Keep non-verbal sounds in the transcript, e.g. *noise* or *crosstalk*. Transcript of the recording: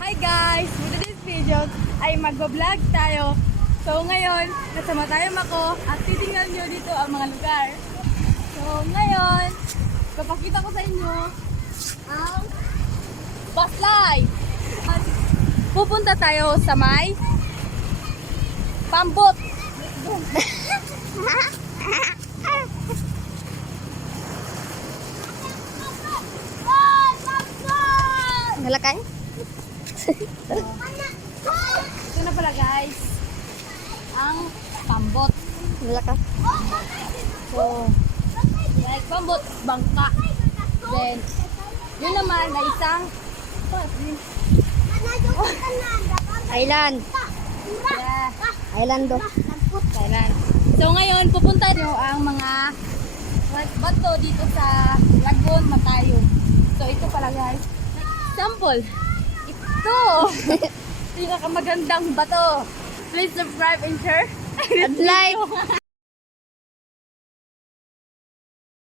Hi guys! With today's video ay magbablog tayo. So ngayon, kasama tayo Mako at titingnan nyo dito ang mga lugar. So ngayon, papakita ko sa inyo ang bus life. At pupunta tayo sa may pambot. *laughs* Nalakay? Ito na pala guys, ang pambot. Nalakay? So, like pambot, bangka. Then, yun naman ay isang Island. yeah, Island do. Thailand. So ngayon, pupunta nyo ang mga bato dito sa Lagoon Matayo. So ito pala guys. Sample. Ito. *laughs* Pinakamagandang bato. Please subscribe and share. *laughs* At like.